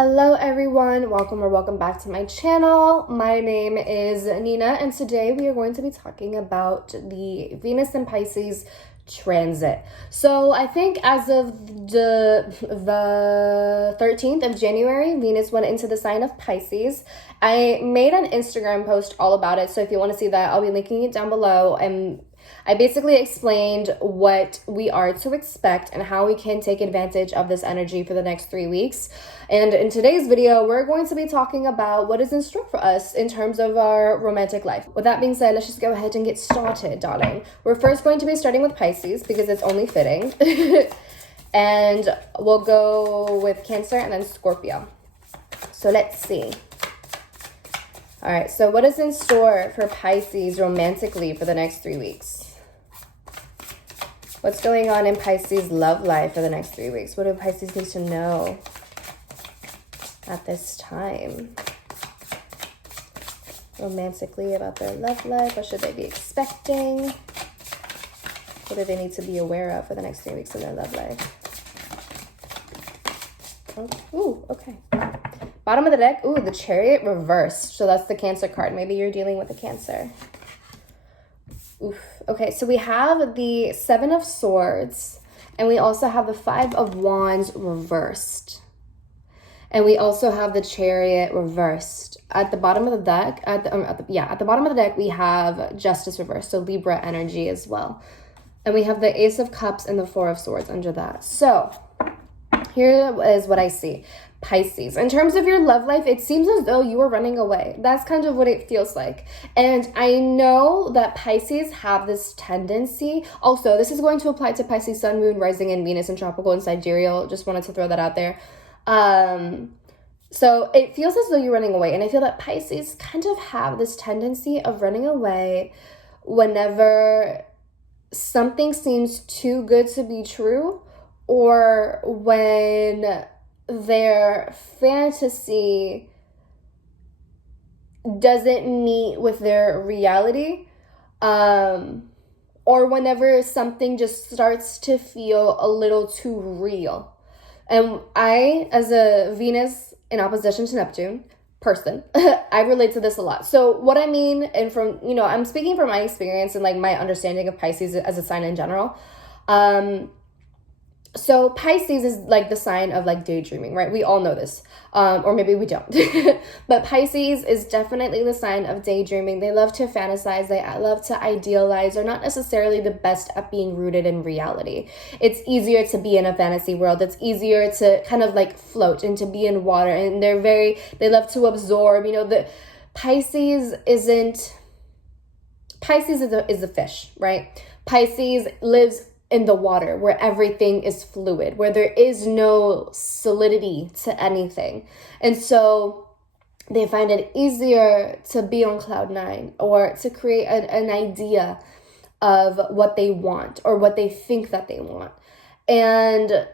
Hello everyone, welcome or welcome back to my channel. My name is Nina and today we are going to be talking about the Venus and Pisces transit. So I think as of the 13th of January, Venus went into the sign of Pisces. I made an Instagram post all about it, so if you want to see that, I'll be linking it down below. And I basically explained what we are to expect and how we can take advantage of this energy for the next 3 weeks. And in today's video, we're going to be talking about what is in store for us in terms of our romantic life. With that being said, let's just go ahead and get started, darling. We're first going to be starting with Pisces because it's only fitting. And we'll go with Cancer and then Scorpio. So let's see. All right, so what is in store for Pisces romantically for the next 3 weeks? What's going on in Pisces' love life for the next 3 weeks? What do Pisces need to know at this time? Romantically about their love life. What should they be expecting? What do they need to be aware of for the next 3 weeks in their love life? Oh, ooh, okay. Bottom of the deck, ooh, the Chariot reversed. So that's the Cancer card. Maybe you're dealing with a Cancer. Oof. Okay, so we have the Seven of Swords, and we also have the Five of Wands reversed. And we also have the Chariot reversed. At the bottom of the deck, at the bottom of the deck, we have Justice reversed, so Libra energy as well. And we have the Ace of Cups and the Four of Swords under that. So here is what I see. Pisces, in terms of your love life, it seems as though you are running away. That's kind of what it feels like. And I know that Pisces have this tendency. Also, this is going to apply to Pisces, Sun, Moon, Rising, and Venus, and Tropical and Sidereal. Just wanted to throw that out there. So it feels as though you're running away. And I feel that Pisces kind of have this tendency of running away whenever something seems too good to be true, or when their fantasy doesn't meet with their reality, or whenever something just starts to feel a little too real. And I, as a Venus in opposition to Neptune person, I relate to this a lot. So what I mean, and from, I'm speaking from my experience and like my understanding of Pisces as a sign in general. So Pisces is like the sign of like daydreaming, right? We all know this, or maybe we don't. But Pisces is definitely the sign of daydreaming. They love to fantasize. They love to idealize. They're not necessarily the best at being rooted in reality. It's easier to be in a fantasy world. It's easier to kind of like float and to be in water. And they love to absorb. The Pisces is a fish, right? Pisces lives in the water where everything is fluid, where there is no solidity to anything. And so they find it easier to be on cloud nine, or to create an idea of what they want or what they think that they want. And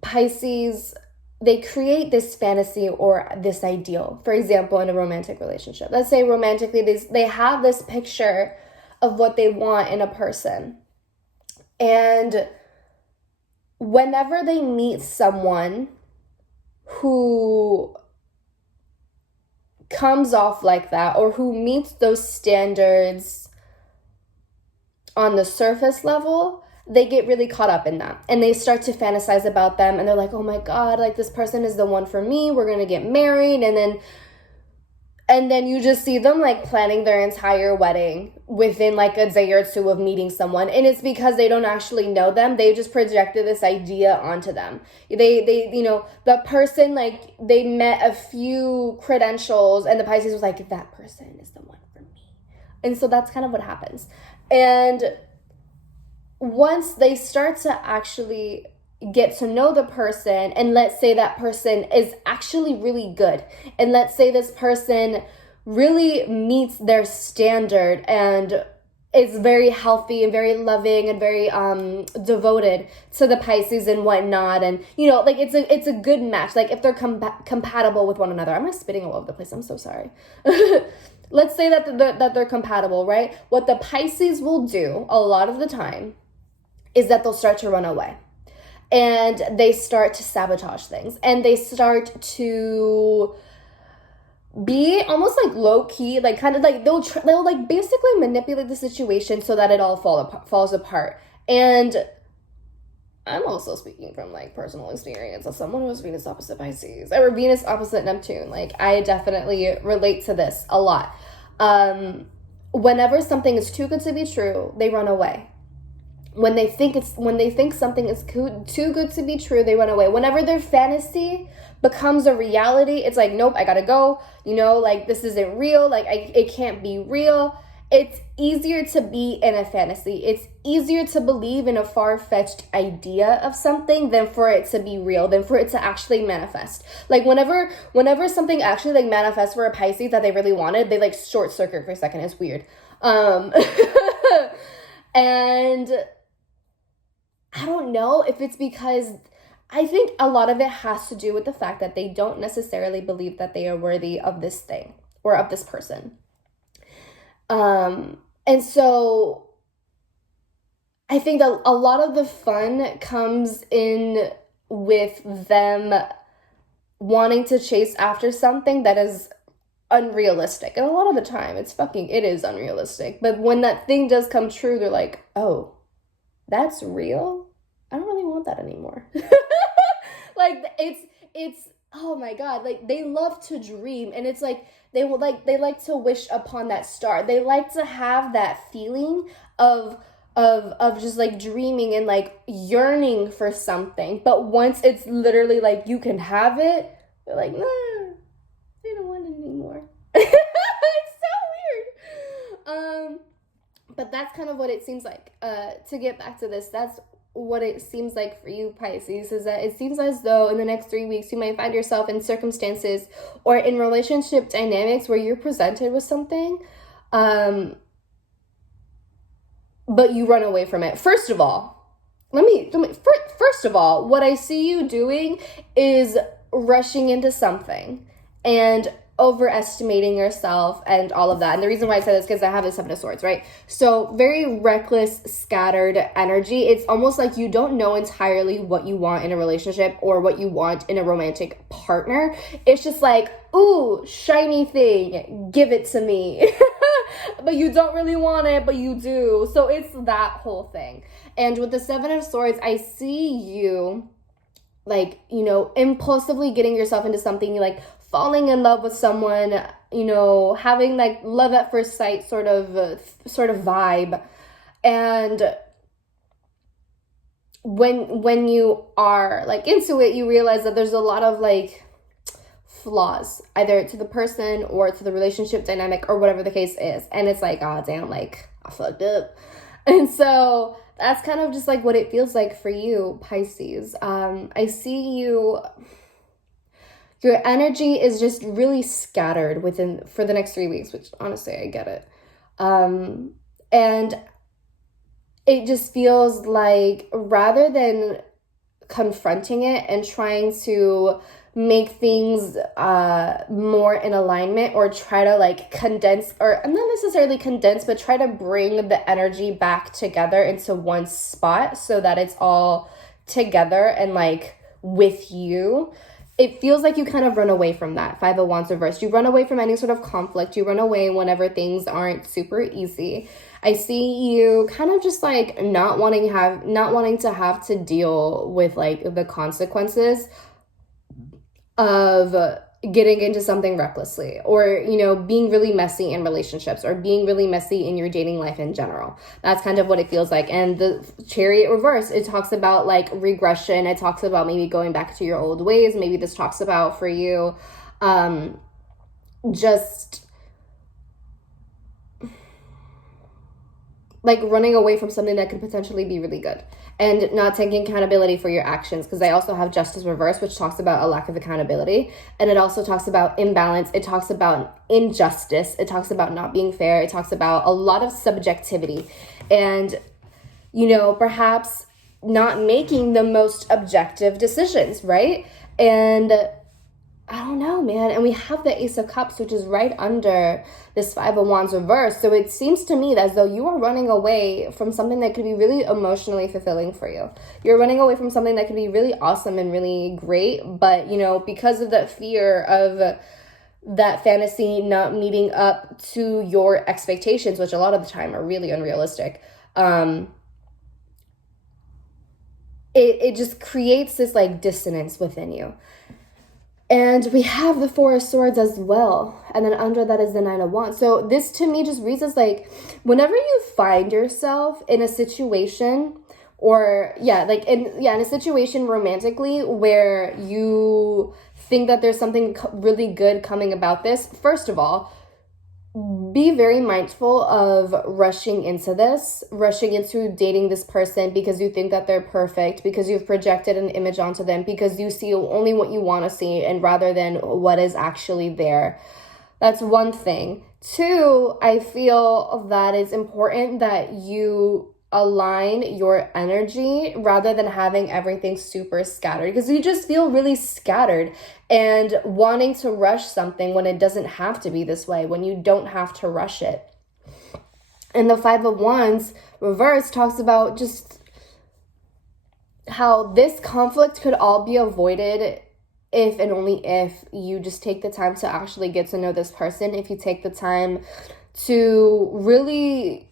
Pisces, they create this fantasy or this ideal. For example, in a romantic relationship, let's say romantically, they have this picture of what they want in a person. And whenever they meet someone who comes off like that, or who meets those standards on the surface level, they get really caught up in that. And they start to fantasize about them. And they're like, oh my God, like this person is the one for me. We're going to get married. And then you just see them like planning their entire wedding within like a day or two of meeting someone. And it's because they don't actually know them. They just projected this idea onto them. The person, like they met a few credentials and the Pisces was like, that person is the one for me. And so that's kind of what happens. And once they start to actually get to know the person, and let's say that person is actually really good, and let's say this person really meets their standard and is very healthy and very loving and very devoted to the Pisces and whatnot, and like it's a good match, like if they're compatible with one another. I'm just spitting all over the place, I'm so sorry. Let's say that they're compatible, right? What the Pisces will do a lot of the time is that they'll start to run away. and they start to sabotage things, and they start to be almost like low-key, like kind of like they'll like basically manipulate the situation so that it all falls apart. And I'm also speaking from like personal experience as someone who was Venus opposite Pisces or Venus opposite Neptune. Like I definitely relate to this a lot. Whenever something is too good to be true, they run away. When they think something is too good to be true, they run away. Whenever their fantasy becomes a reality, it's like, nope, I gotta go. Like this isn't real. Like it can't be real. It's easier to be in a fantasy. It's easier to believe in a far-fetched idea of something than for it to be real, than for it to actually manifest. Like whenever something actually like manifests for a Pisces that they really wanted, they like short circuit for a second. It's weird. And I don't know if it's because I think a lot of it has to do with the fact that they don't necessarily believe that they are worthy of this thing or of this person. And so I think that a lot of the fun comes in with them wanting to chase after something that is unrealistic. And a lot of the time it is unrealistic. But when that thing does come true, they're like, oh, that's real? I don't really want that anymore. Like it's oh my God, like they love to dream, and it's like they like to wish upon that star. They like to have that feeling of just like dreaming and like yearning for something. But once it's literally like you can have it, they're like, nah, I don't want it anymore. It's so weird. But that's kind of what it seems like. To get back to this, that's what it seems like for you, Pisces, is that it seems as though in the next 3 weeks you might find yourself in circumstances or in relationship dynamics where you're presented with something, but you run away from it. First of all, what I see you doing is rushing into something and overestimating yourself and all of that. And the reason why I said this is because I have the Seven of Swords, right? So very reckless, scattered energy. It's almost like you don't know entirely what you want in a relationship or what you want in a romantic partner. It's just like, ooh, shiny thing, give it to me. But you don't really want it, but you do. So it's that whole thing. And with the Seven of Swords, I see you like, impulsively getting yourself into something, you like falling in love with someone, having like love at first sight sort of vibe. And when you are like into it, you realize that there's a lot of like flaws, either to the person or to the relationship dynamic or whatever the case is. And it's like, oh damn, like I fucked up. And so that's kind of just like what it feels like for you, Pisces. I see your energy is just really scattered for the next 3 weeks, which honestly, I get it. And it just feels like rather than confronting it and trying to make things more in alignment or try to like condense, or not necessarily condense, but try to bring the energy back together into one spot so that it's all together and like with you. It feels like you kind of run away from that. Five of Wands reversed. You run away from any sort of conflict. You run away whenever things aren't super easy. I see you kind of just like not wanting to have to deal with like the consequences of getting into something recklessly, or being really messy in relationships, or being really messy in your dating life in general. That's kind of what it feels like. And the Chariot reverse, it talks about like regression. It talks about maybe going back to your old ways. Maybe this talks about for you just like running away from something that could potentially be really good and not taking accountability for your actions, because I also have Justice reverse, which talks about a lack of accountability. And it also talks about imbalance. It talks about injustice. It talks about not being fair. It talks about a lot of subjectivity and, perhaps not making the most objective decisions, right? And I don't know, man. And we have the Ace of Cups, which is right under this Five of Wands reverse. So it seems to me as though you are running away from something that could be really emotionally fulfilling for you. You're running away from something that could be really awesome and really great. But, you know, because of that fear of that fantasy not meeting up to your expectations, which a lot of the time are really unrealistic, it just creates this like dissonance within you. And we have the Four of Swords as well. And then under that is the Nine of Wands. So this to me just reads as like, whenever you find yourself in a situation or in a situation romantically where you think that there's something really good coming about this, first of all, be very mindful of rushing into dating this person because you think that they're perfect, because you've projected an image onto them, because you see only what you want to see and rather than what is actually there. That's one thing. Two, I feel that it's important that you align your energy rather than having everything super scattered, because you just feel really scattered and wanting to rush something when it doesn't have to be this way, when you don't have to rush it. And the Five of Wands reverse talks about just how this conflict could all be avoided if and only if you just take the time to actually get to know this person, if you take the time to really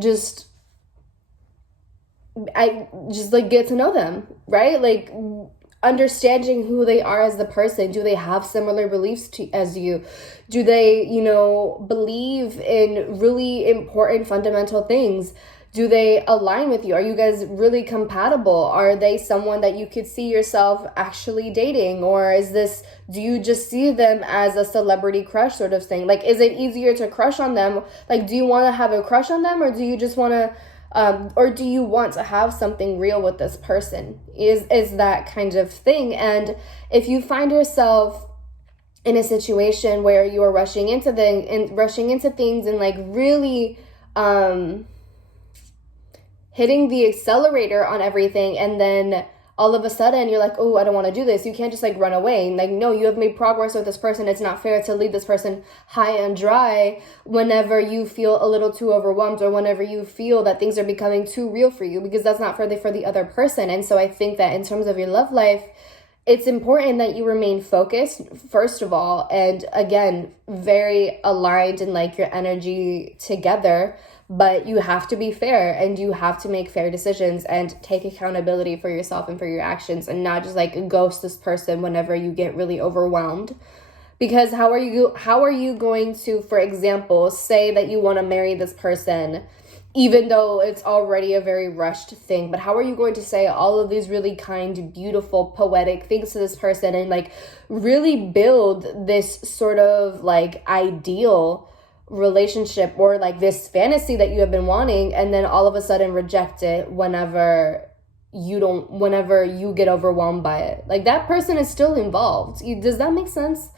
just get to know them, right? Like understanding who they are as the person. Do they have similar beliefs as you? Do they, believe in really important fundamental things? Do they align with you? Are you guys really compatible? Are they someone that you could see yourself actually dating? Or do you just see them as a celebrity crush sort of thing? Like, is it easier to crush on them? Like, do you want to have a crush on them, or do you just want to, or do you want to have something real with this person? Is that kind of thing. And if you find yourself in a situation where you are rushing into things and like really, hitting the accelerator on everything, and then all of a sudden you're like, oh, I don't want to do this. You can't just like run away. And like, no, you have made progress with this person. It's not fair to leave this person high and dry whenever you feel a little too overwhelmed or whenever you feel that things are becoming too real for you, because that's not fair for the other person. And so I think that in terms of your love life, it's important that you remain focused, first of all, and again, very aligned in like your energy together. But you have to be fair and you have to make fair decisions and take accountability for yourself and for your actions, and not just like ghost this person whenever you get really overwhelmed. Because how are you going to, for example, say that you want to marry this person even though it's already a very rushed thing? But how are you going to say all of these really kind, beautiful, poetic things to this person and like really build this sort of like ideal relationship or like this fantasy that you have been wanting, and then all of a sudden reject it whenever you get overwhelmed by it? Like, that person is still involved. Does that make sense?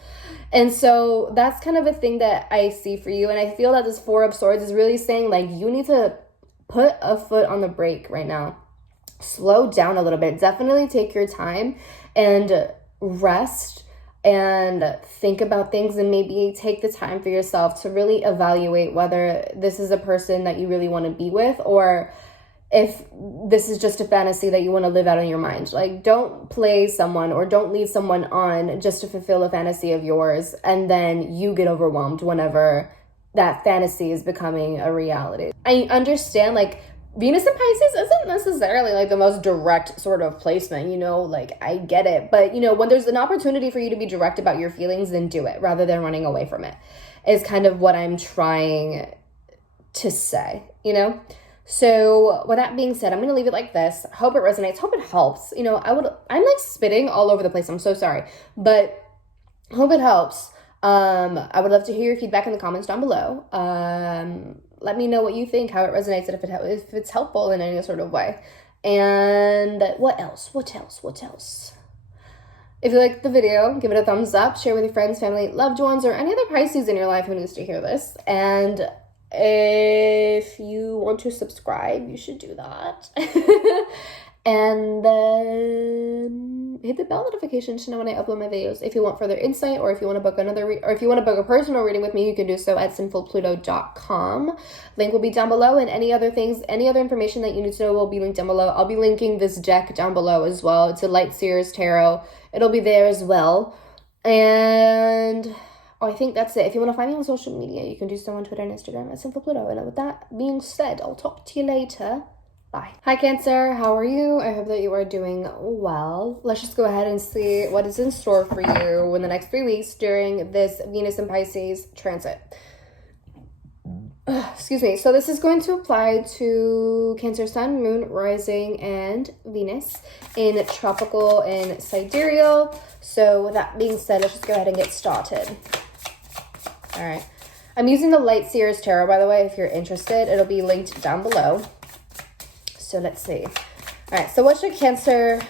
And so that's kind of a thing that I see for you. And I feel that this Four of Swords is really saying like you need to put a foot on the brake right now. Slow down a little bit. Definitely take your time and rest and think about things, and maybe take the time for yourself to really evaluate whether this is a person that you really want to be with, or if this is just a fantasy that you want to live out in your mind. Like, don't play someone or don't lead someone on just to fulfill a fantasy of yours, and then you get overwhelmed whenever that fantasy is becoming a reality. I understand, like, Venus in Pisces isn't necessarily like the most direct sort of placement, like I get it. But, when there's an opportunity for you to be direct about your feelings, then do it rather than running away from it, is kind of what I'm trying to say, So with that being said, I'm going to leave it like this. Hope it resonates. Hope it helps. I'm like spitting all over the place. I'm so sorry, but hope it helps. I would love to hear your feedback in the comments down below. Let me know what you think, how it resonates, and if it's helpful in any sort of way. And what else? If you liked the video, give it a thumbs up, share with your friends, family, loved ones, or any other Pisces in your life who needs to hear this. And if you want to subscribe, you should do that. And then hit the bell notification to know when I upload my videos. If you want further insight, or if you want to book or if you want to book a personal reading with me, you can do so at sinfulpluto.com. Link will be down below, and any other information that you need to know will be linked down below. I'll be linking this deck down below as well. It's a Light Seers Tarot. It'll be there as well. And I think that's it. If you want to find me on social media, you can do so on Twitter and Instagram at Sinfulpluto. And with that being said, I'll talk to you later. Bye. Hi, Cancer. How are you? I hope that you are doing well. Let's just go ahead and see what is in store for you in the next 3 weeks during this Venus and Pisces transit. Excuse me. So this is going to apply to Cancer Sun, Moon, Rising, and Venus in tropical and sidereal. So with that being said, let's just go ahead and get started. All right. I'm using the Light Seers Tarot, by the way, if you're interested. It'll be linked down below. So let's see. All right. So what should Cancer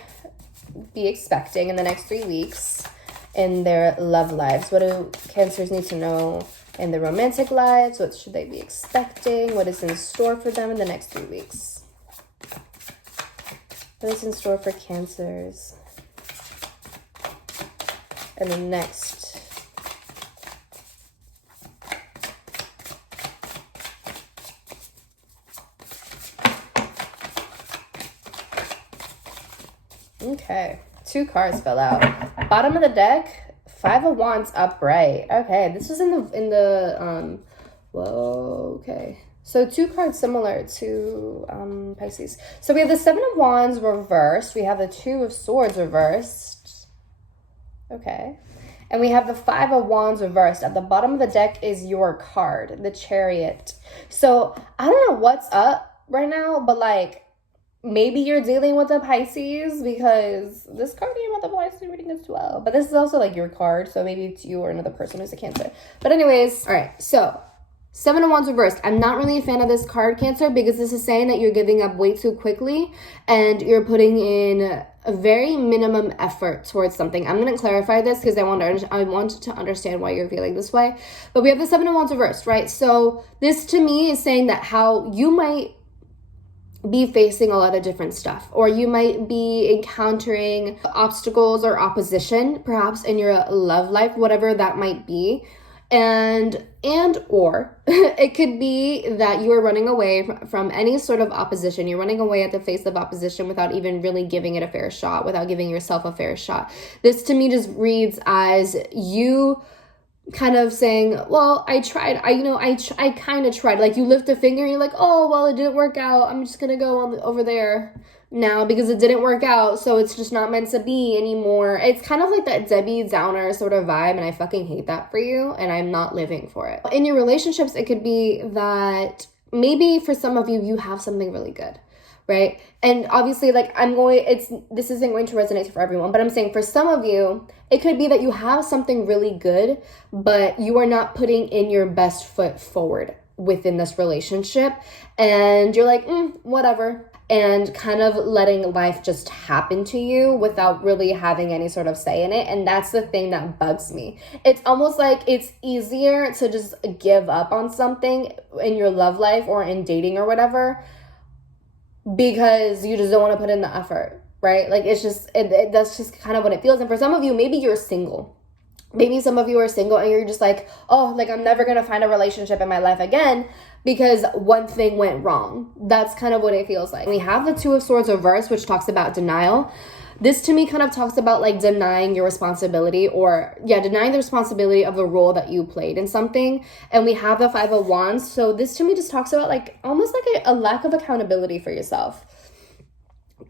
be expecting in the next 3 weeks in their love lives? What do Cancers need to know in their romantic lives? What should they be expecting? What is in store for them in the next 3 weeks? What is in store for Cancers in the next Okay, 2 cards fell out. Bottom of the deck, 5 of Wands upright. Okay, this was in the whoa, okay. So 2 cards similar to Pisces. So we have the 7 of Wands reversed. We have the 2 of Swords reversed. Okay. And we have the 5 of Wands reversed. At the bottom of the deck is your card, the Chariot. So I don't know what's up right now, but like, maybe you're dealing with a Pisces, because this card came out the Pisces reading as well. But this is also like your card, so maybe it's you or another person who's a Cancer. But anyways, all right, so 7 of Wands reversed. I'm not really a fan of this card, Cancer, because this is saying that you're giving up way too quickly and you're putting in a very minimum effort towards something. I'm going to clarify this because I want to understand why you're feeling this way. But we have the 7 of Wands reversed, right? So this to me is saying that how you might be facing a lot of different stuff, or you might be encountering obstacles or opposition perhaps in your love life, whatever that might be, and or it could be that you are running away from any sort of opposition. You're running away at the face of opposition without even really giving it a fair shot, without giving yourself a fair shot. This to me just reads as you kind of saying, well, I tried. I kind of tried. Like, you lift a finger and you're like, oh, well, it didn't work out. I'm just going to go over there now because it didn't work out. So it's just not meant to be anymore. It's kind of like that Debbie Downer sort of vibe. And I fucking hate that for you. And I'm not living for it. In your relationships, it could be that maybe for some of you, you have something really good. Right? And obviously, like, this isn't going to resonate for everyone, but I'm saying for some of you, it could be that you have something really good, but you are not putting in your best foot forward within this relationship. And you're like, whatever. And kind of letting life just happen to you without really having any sort of say in it. And that's the thing that bugs me. It's almost like it's easier to just give up on something in your love life or in dating or whatever, because you just don't want to put in the effort, right? Like, it's just, that's just kind of what it feels. And for some of you, maybe you're single. Maybe some of you are single and you're just like, oh, like, I'm never going to find a relationship in my life again because one thing went wrong. That's kind of what it feels like. We have the 2 of Swords reversed, which talks about denial. This to me kind of talks about like denying your responsibility, denying the responsibility of the role that you played in something. And we have the 5 of Wands. So this to me just talks about like almost like a lack of accountability for yourself.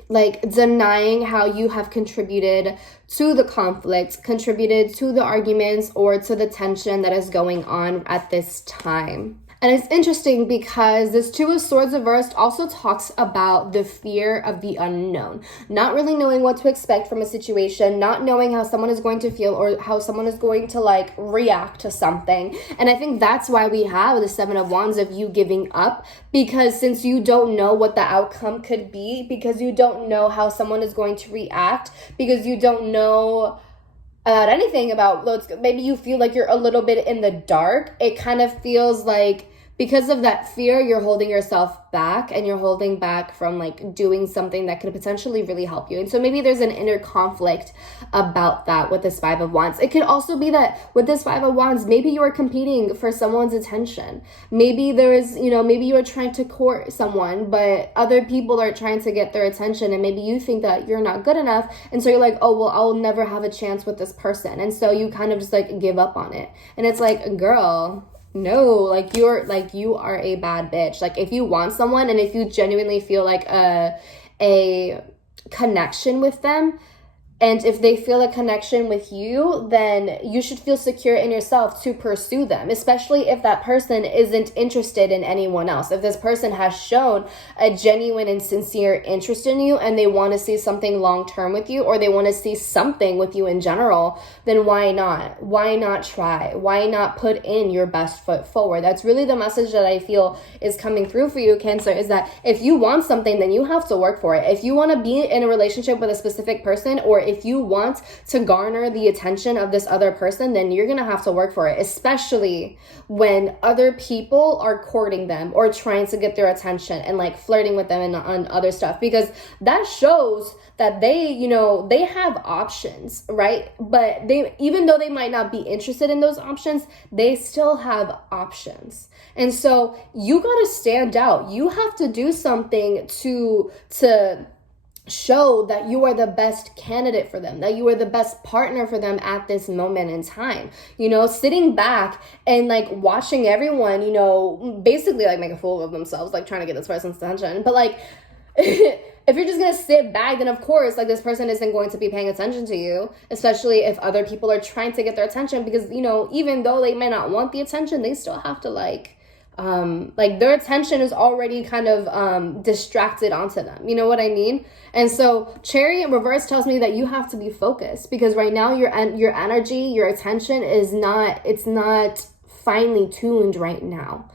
Like denying how you have contributed to the conflict, contributed to the arguments or to the tension that is going on at this time. And it's interesting because this 2 of Swords reversed also talks about the fear of the unknown. Not really knowing what to expect from a situation, not knowing how someone is going to feel or how someone is going to like react to something. And I think that's why we have the 7 of Wands of you giving up, because since you don't know what the outcome could be, because you don't know how someone is going to react, because you don't know about anything about, maybe you feel like you're a little bit in the dark. It kind of feels like because of that fear, you're holding yourself back, and you're holding back from like doing something that could potentially really help you. And so maybe there's an inner conflict about that with this Five of Wands. It could also be that with this Five of Wands, maybe you are competing for someone's attention. Maybe there is, you know, maybe you are trying to court someone, but other people are trying to get their attention, and maybe you think that you're not good enough. And so you're like, oh, well, I'll never have a chance with this person. And so you kind of just like give up on it. And it's like, girl, no, like you are a bad bitch. Like if you want someone, and if you genuinely feel like a connection with them, and if they feel a connection with you, then you should feel secure in yourself to pursue them, especially if that person isn't interested in anyone else. If this person has shown a genuine and sincere interest in you, and they want to see something long-term with you, or they want to see something with you in general, then why not? Why not try? Why not put in your best foot forward? That's really the message that I feel is coming through for you, Cancer, is that if you want something, then you have to work for it. If you want to be in a relationship with a specific person, or if you want to garner the attention of this other person, then you're going to have to work for it, especially when other people are courting them or trying to get their attention and like flirting with them and on other stuff, because that shows that they, you know, they have options, right? But they, even though they might not be interested in those options, they still have options. And so you got to stand out. You have to do something to show that you are the best candidate for them, that you are the best partner for them at this moment in time. You know, sitting back and like watching everyone, you know, basically like make a fool of themselves, like trying to get this person's attention. But like, if you're just going to sit back, then of course, like this person isn't going to be paying attention to you, especially if other people are trying to get their attention, because, you know, even though they may not want the attention, they still have to like their attention is already kind of distracted onto them. You know what I mean? And so Chariot in reverse tells me that you have to be focused, because right now your energy, your attention is not, it's not finely tuned right now.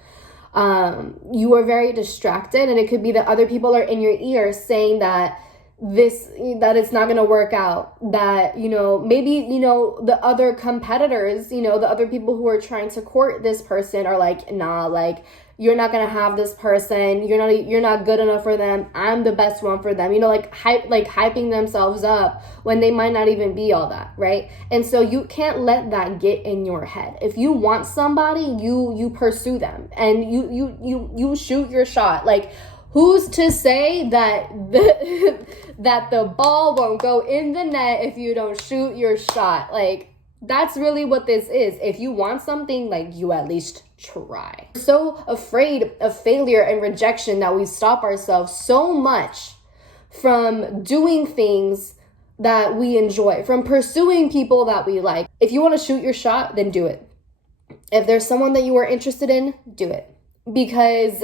You are very distracted, and it could be that other people are in your ear saying that it's not going to work out, that, you know, maybe, you know, the other competitors, you know, the other people who are trying to court this person are like, nah, like, you're not going to have this person. You're not good enough for them. I'm the best one for them. You know, like hyping themselves up when they might not even be all that, right? And so you can't let that get in your head. If you want somebody, you pursue them, and you shoot your shot. Like, who's to say that that the ball won't go in the net if you don't shoot your shot? Like, that's really what this is. If you want something, like, you at least try. We're so afraid of failure and rejection that we stop ourselves so much from doing things that we enjoy, from pursuing people that we like. If you want to shoot your shot, then do it. If there's someone that you are interested in, do it. Because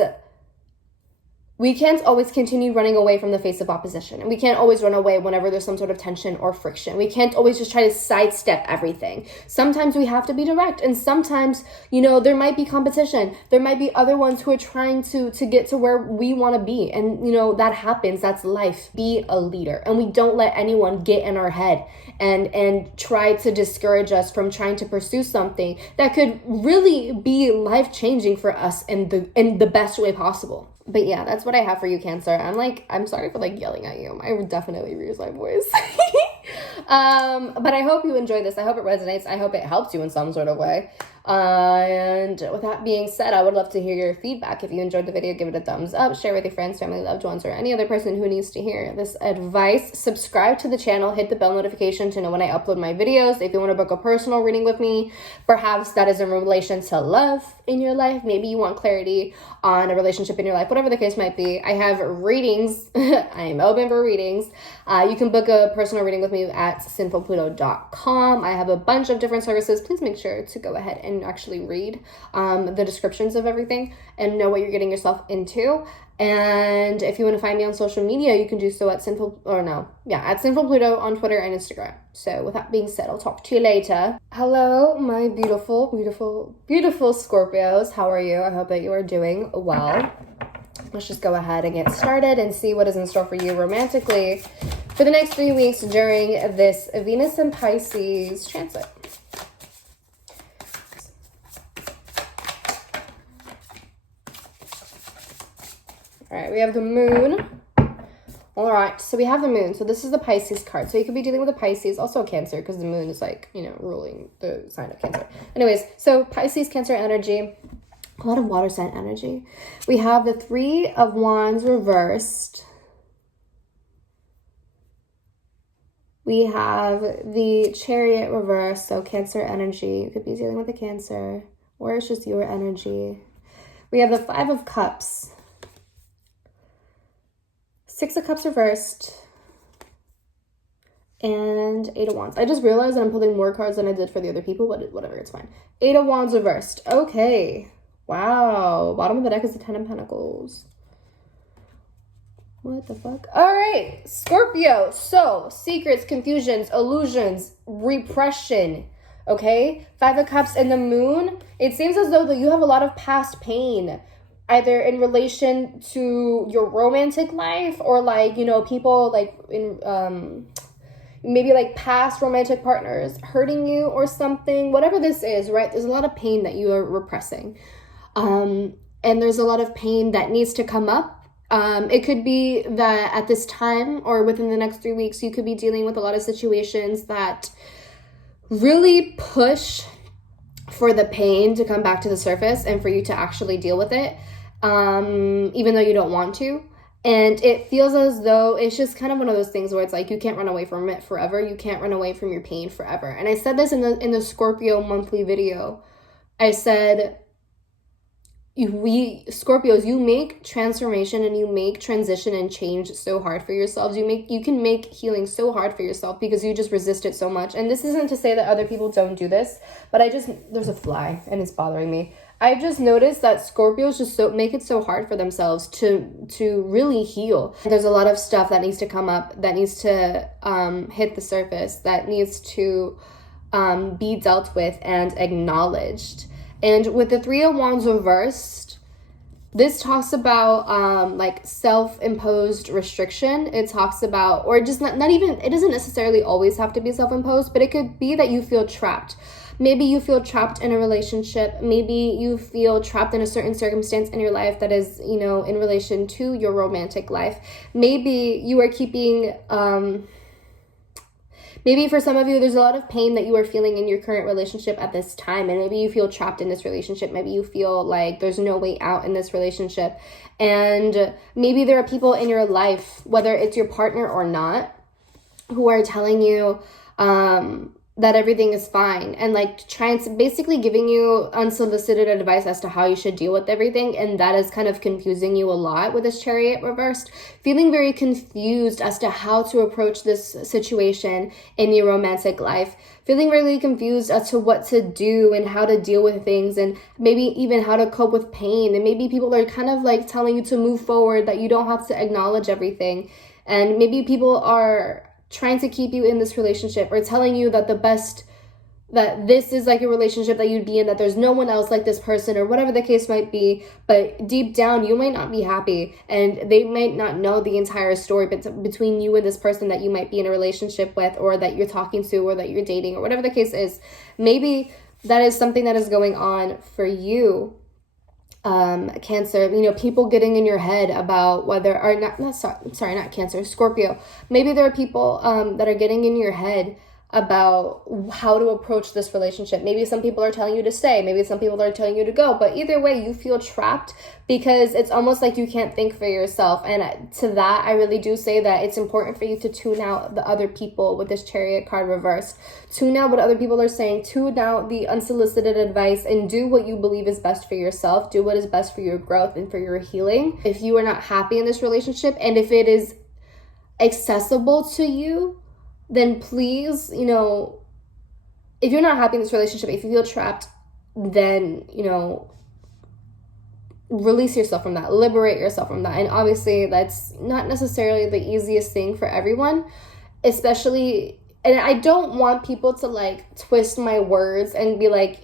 we can't always continue running away from the face of opposition. And we can't always run away whenever there's some sort of tension or friction. We can't always just try to sidestep everything. Sometimes we have to be direct. And sometimes, you know, there might be competition. There might be other ones who are trying to get to where we want to be. And, you know, that happens. That's life. Be a leader. And we don't let anyone get in our head and try to discourage us from trying to pursue something that could really be life-changing for us in the best way possible. But yeah, that's what I have for you, Cancer. I'm sorry for like yelling at you. I would definitely reuse my voice. But I hope you enjoy this. I hope it resonates. I hope it helps you in some sort of way. And with that being said, I would love to hear your feedback. If you enjoyed the video, give it a thumbs up, share with your friends, family, loved ones, or any other person who needs to hear this advice. Subscribe to the channel, hit the bell notification to know when I upload my videos. If you want to book a personal reading with me, perhaps that is in relation to love in your life. Maybe you want clarity on a relationship in your life, whatever the case might be. I have readings. I am open for readings. You can book a personal reading with me at Sinfulpluto.com. I have a bunch of different services. Please make sure to go ahead and actually read the descriptions of everything and know what you're getting yourself into. And if you want to find me on social media, you can do so at Sinfulpluto on Twitter and Instagram. So with that being said, I'll talk to you later. Hello, my beautiful, beautiful, beautiful Scorpios. How are you? I hope that you are doing well. Let's just go ahead and get started and see what is in store for you romantically for the next 3 weeks during this Venus and Pisces transit. All right, we have the moon. All right, so we have the moon. So this is the Pisces card. So you could be dealing with a Pisces, also a Cancer, because the moon is like, ruling the sign of Cancer. Anyways, so Pisces, Cancer energy, a lot of water sign energy. We have the Three of Wands reversed. We have the Chariot reversed, so Cancer energy. You could be dealing with a Cancer, or it's just your energy. We have the Five of Cups. Six of Cups reversed, and Eight of Wands. I just realized that I'm pulling more cards than I did for the other people, but whatever, it's fine. Eight of Wands reversed. Okay. Wow. Bottom of the deck is the Ten of Pentacles. What the fuck? All right, Scorpio. So, secrets, confusions, illusions, repression. Okay? Five of Cups and the moon. It seems as though that you have a lot of past pain, either in relation to your romantic life or like, people like in maybe like past romantic partners hurting you or something, whatever this is, right? There's a lot of pain that you are repressing. And there's a lot of pain that needs to come up. It could be that at this time or within the next 3 weeks, you could be dealing with a lot of situations that really push for the pain to come back to the surface and for you to actually deal with it. Even though you don't want to. And it feels as though it's just kind of one of those things where it's like you can't run away from it forever. You can't run away from your pain forever. And I said this in the Scorpio monthly video. I said, we Scorpios, you make transformation and you make transition and change so hard for yourselves. You can make healing so hard for yourself because you just resist it so much. And this isn't to say that other people don't do this, but there's a fly and it's bothering me. I've just noticed that Scorpios just make it so hard for themselves to really heal. There's a lot of stuff that needs to come up, that needs to hit the surface, that needs to be dealt with and acknowledged. And with the Three of Wands reversed, this talks about like self-imposed restriction. It talks about, or just not even, it doesn't necessarily always have to be self-imposed, but it could be that you feel trapped. Maybe you feel trapped in a relationship. Maybe you feel trapped in a certain circumstance in your life that is, in relation to your romantic life. Maybe you are keeping, maybe for some of you, there's a lot of pain that you are feeling in your current relationship at this time. And maybe you feel trapped in this relationship. Maybe you feel like there's no way out in this relationship. And maybe there are people in your life, whether it's your partner or not, who are telling you, that everything is fine and like trying to basically giving you unsolicited advice as to how you should deal with everything. And that is kind of confusing you a lot with this Chariot reversed, feeling very confused as to how to approach this situation in your romantic life, feeling really confused as to what to do and how to deal with things and maybe even how to cope with pain. And maybe people are kind of like telling you to move forward, that you don't have to acknowledge everything. And maybe people are trying to keep you in this relationship or telling you that that this is like a relationship that you'd be in, that there's no one else like this person or whatever the case might be. But deep down, you might not be happy and they might not know the entire story between you and this person that you might be in a relationship with or that you're talking to or that you're dating or whatever the case is. Maybe that is something that is going on for you. Cancer, people getting in your head about whether or not Cancer, Scorpio. Maybe there are people that are getting in your head about how to approach this relationship. Maybe some people are telling you to stay. Maybe some people are telling you to go. But either way, you feel trapped because it's almost like you can't think for yourself. And to that, I really do say that it's important for you to tune out the other people with this Chariot card reversed. Tune out what other people are saying. Tune out the unsolicited advice and do what you believe is best for yourself. Do what is best for your growth and for your healing. If you are not happy in this relationship and if it is accessible to you, then please, if you're not happy in this relationship, if you feel trapped, then, release yourself from that, liberate yourself from that. And obviously that's not necessarily the easiest thing for everyone, especially, and I don't want people to like twist my words and be like,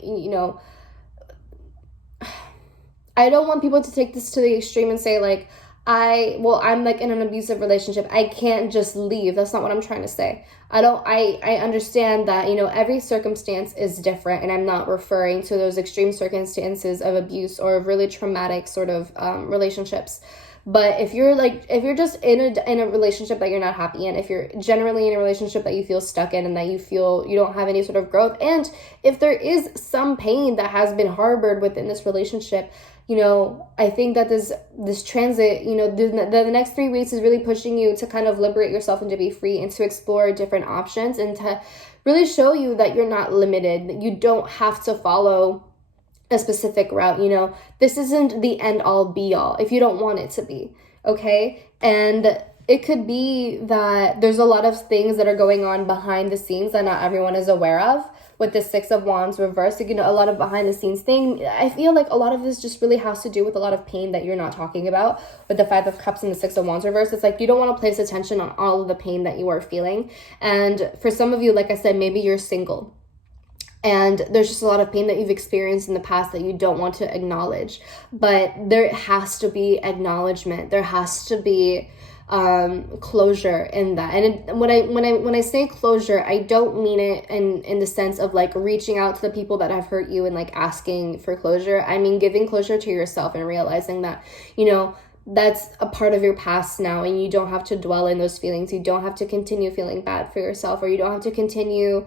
I don't want people to take this to the extreme and say like, I'm like in an abusive relationship, I can't just leave. That's not what I'm trying to say. I understand that, every circumstance is different, and I'm not referring to those extreme circumstances of abuse or of really traumatic sort of relationships. But if you're just in a relationship that you're not happy in, if you're generally in a relationship that you feel stuck in and that you feel you don't have any sort of growth, and if there is some pain that has been harbored within this relationship, I think that this transit, the next 3 weeks is really pushing you to kind of liberate yourself and to be free and to explore different options and to really show you that you're not limited, that you don't have to follow a specific route. This isn't the end all be all if you don't want it to be, okay? And it could be that there's a lot of things that are going on behind the scenes that not everyone is aware of. With the 6 of Wands reversed, a lot of behind the scenes thing. I feel like a lot of this just really has to do with a lot of pain that you're not talking about. With the 5 of Cups and the 6 of Wands reversed, it's like you don't want to place attention on all of the pain that you are feeling. And for some of you, like I said, maybe you're single and there's just a lot of pain that you've experienced in the past that you don't want to acknowledge. But there has to be acknowledgement. There has to be closure in that. And when I say closure, I don't mean it in the sense of like reaching out to the people that have hurt you and like asking for closure. I mean giving closure to yourself and realizing that that's a part of your past now, and you don't have to dwell in those feelings. You don't have to continue feeling bad for yourself, or you don't have to continue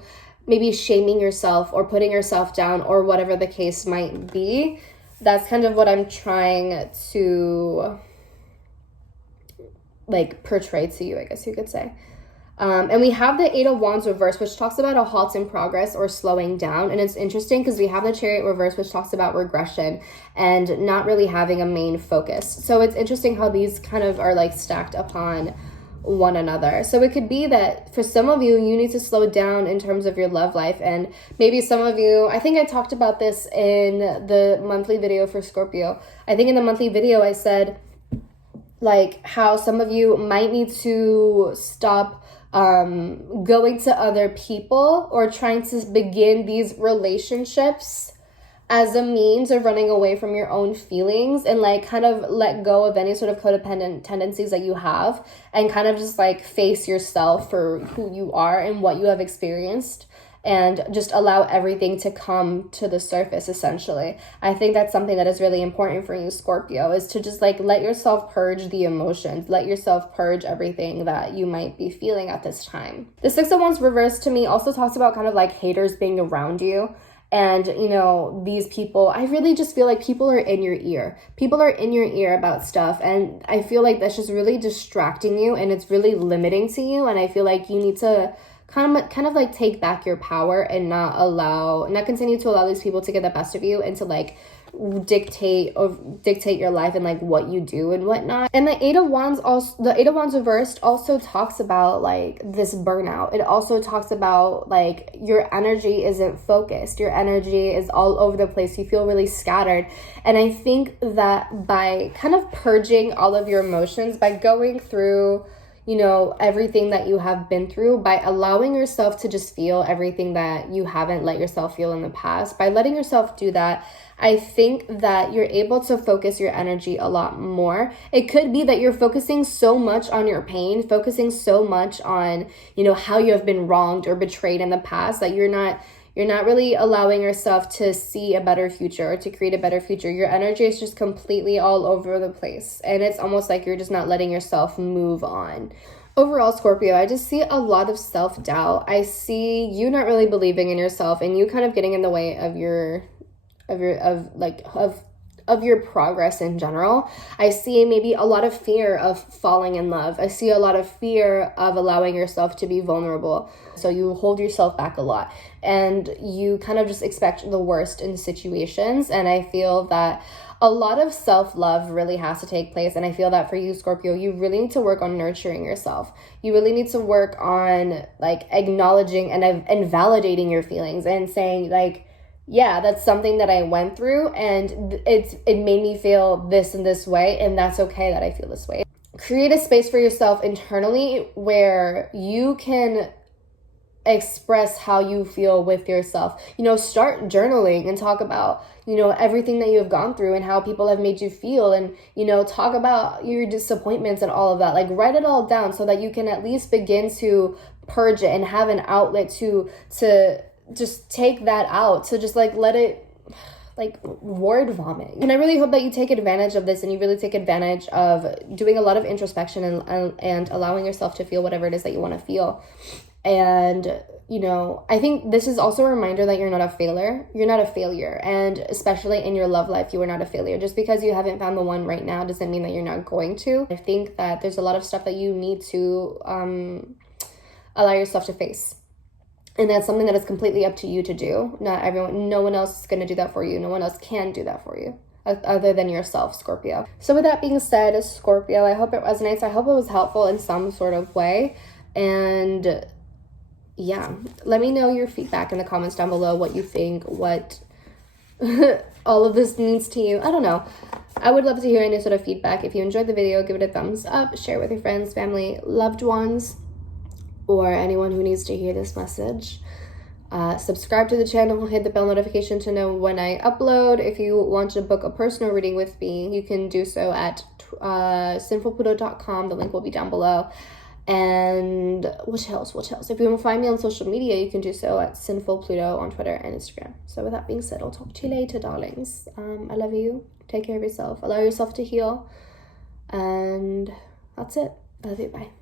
maybe shaming yourself or putting yourself down or whatever the case might be. That's kind of what I'm trying to like portray to you, I guess you could say. And we have the 8 of Wands reversed, which talks about a halt in progress or slowing down. And it's interesting because we have the Chariot reversed, which talks about regression and not really having a main focus. So it's interesting how these kind of are like stacked upon one another. So it could be that for some of you, you need to slow down in terms of your love life. And maybe some of you, I think I talked about this in the monthly video for Scorpio. I think in the monthly video, I said, like how some of you might need to stop going to other people or trying to begin these relationships as a means of running away from your own feelings, and like kind of let go of any sort of codependent tendencies that you have and kind of just like face yourself for who you are and what you have experienced. And just allow everything to come to the surface, essentially. I think that's something that is really important for you, Scorpio, is to just like let yourself purge the emotions. Let yourself purge everything that you might be feeling at this time. The 6 of Wands reversed to me also talks about kind of like haters being around you. And, these people, I really just feel like people are in your ear. People are in your ear about stuff. And I feel like that's just really distracting you and it's really limiting to you. And I feel like you need to kind of like take back your power and not continue to allow these people to get the best of you and to like dictate your life and like what you do and whatnot. And the 8 of Wands reversed also talks about like this burnout. It also talks about like your energy isn't focused. Your energy is all over the place. You feel really scattered. And I think that by kind of purging all of your emotions, by going through everything that you have been through, by allowing yourself to just feel everything that you haven't let yourself feel in the past, by letting yourself do that, I think that you're able to focus your energy a lot more. It could be that you're focusing so much on your pain, focusing so much on, how you have been wronged or betrayed in the past that you're not really allowing yourself to see a better future or to create a better future. Your energy is just completely all over the place. And it's almost like you're just not letting yourself move on. Overall, Scorpio, I just see a lot of self-doubt. I see you not really believing in yourself and you kind of getting in the way of your progress in general. I see maybe a lot of fear of falling in love. I see a lot of fear of allowing yourself to be vulnerable. So you hold yourself back a lot and you kind of just expect the worst in situations. And I feel that a lot of self-love really has to take place. And I feel that for you, Scorpio, you really need to work on nurturing yourself. You really need to work on like acknowledging and validating your feelings and saying like, yeah, that's something that I went through and it made me feel this and this way, and that's okay that I feel this way. Create a space for yourself internally where you can express how you feel with yourself. Start journaling and talk about, everything that you have gone through and how people have made you feel, and, talk about your disappointments and all of that. Like write it all down so that you can at least begin to purge it and have an outlet to just take that out, to just like let it like word vomit. And I really hope that you take advantage of this and you really take advantage of doing a lot of introspection and allowing yourself to feel whatever it is that you want to feel. And, you know, I think this is also a reminder that you're not a failure. You're not a failure. And especially in your love life, you are not a failure. Just because you haven't found the one right now doesn't mean that you're not going to. I think that there's a lot of stuff that you need to allow yourself to face. And that's something that is completely up to you to do. No one else is going to do that for you. No one else can do that for you other than yourself, Scorpio. So with that being said, Scorpio, I hope it resonates. I hope it was helpful in some sort of way. And yeah, let me know your feedback in the comments down below, what you think, what all of this means to you. I don't know. I would love to hear any sort of feedback. If you enjoyed the video, give it a thumbs up, share it with your friends, family, loved ones, or anyone who needs to hear this message. Subscribe to the channel, hit the bell notification to know when I upload. If you want to book a personal reading with me, you can do so at Sinfulpluto.com. The link will be down below. And what else? If you want to find me on social media, you can do so at Sinfulpluto on Twitter and Instagram. So with that being said, I'll talk to you later, darlings. I love you. Take care of yourself. Allow yourself to heal. And that's it. I love you. Bye.